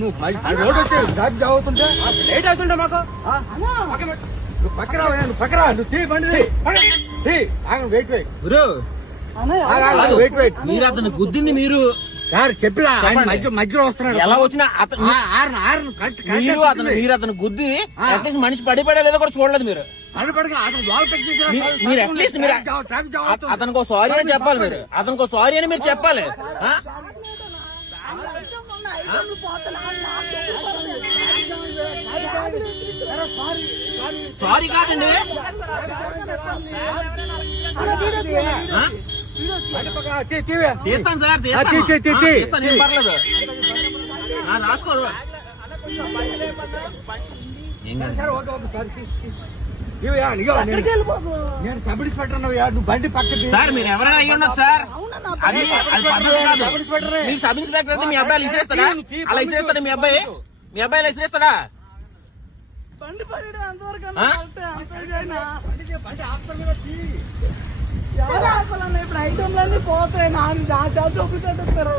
నువ్వు రోడ్ వచ్చి traffic jam అవుతుంటే లేట్ అవుతుండే మాకు. నువ్వు పక్కన నువ్వు పక్కన నువ్వు తీ బండి వెయిట్ వెయిట్ గురు వెయిట్ వెయిట్ మీరు అతను గుద్దింది మీరు సార్ చెప్పినా చెప్పండి. మధ్యలో వస్తున్నాడు ఎలా వచ్చినా అతను మీరు అతను గుద్ది అట్లీస్ట్ మనిషి పడిపోయా లేదో కూడా చూడలేదు మీరు. మీరు అట్లీస్ట్ మీరు అతనికి సారీ అని చెప్పాలి. మీరు అతనికి సారీ అని మీరు చెప్పాలి. సారీ కాదండి, తీస్తాను సార్, తీస్తాను, ఏం పర్లేదు. రాసుకోరు నేను సబ్ ఇన్స్పెక్టర్ నువ్వు బండి పక్కన సార్. మీరు ఎవరైనా అయ్యి ఉండదు సార్, అది పద్ధతి కాదు. మీరు సబ్ ఇన్స్పెక్టర్ అయితే మీ అబ్బాయి ఇసిరేస్తాడా? అలా ఇసిరేస్తాడా మీ అబ్బాయి? మీ అబ్బాయి అలా ఇసిరేస్తాడా? ఇప్పుడు ఐటమ్లన్నీ పోతాయి. నా చూపుతారు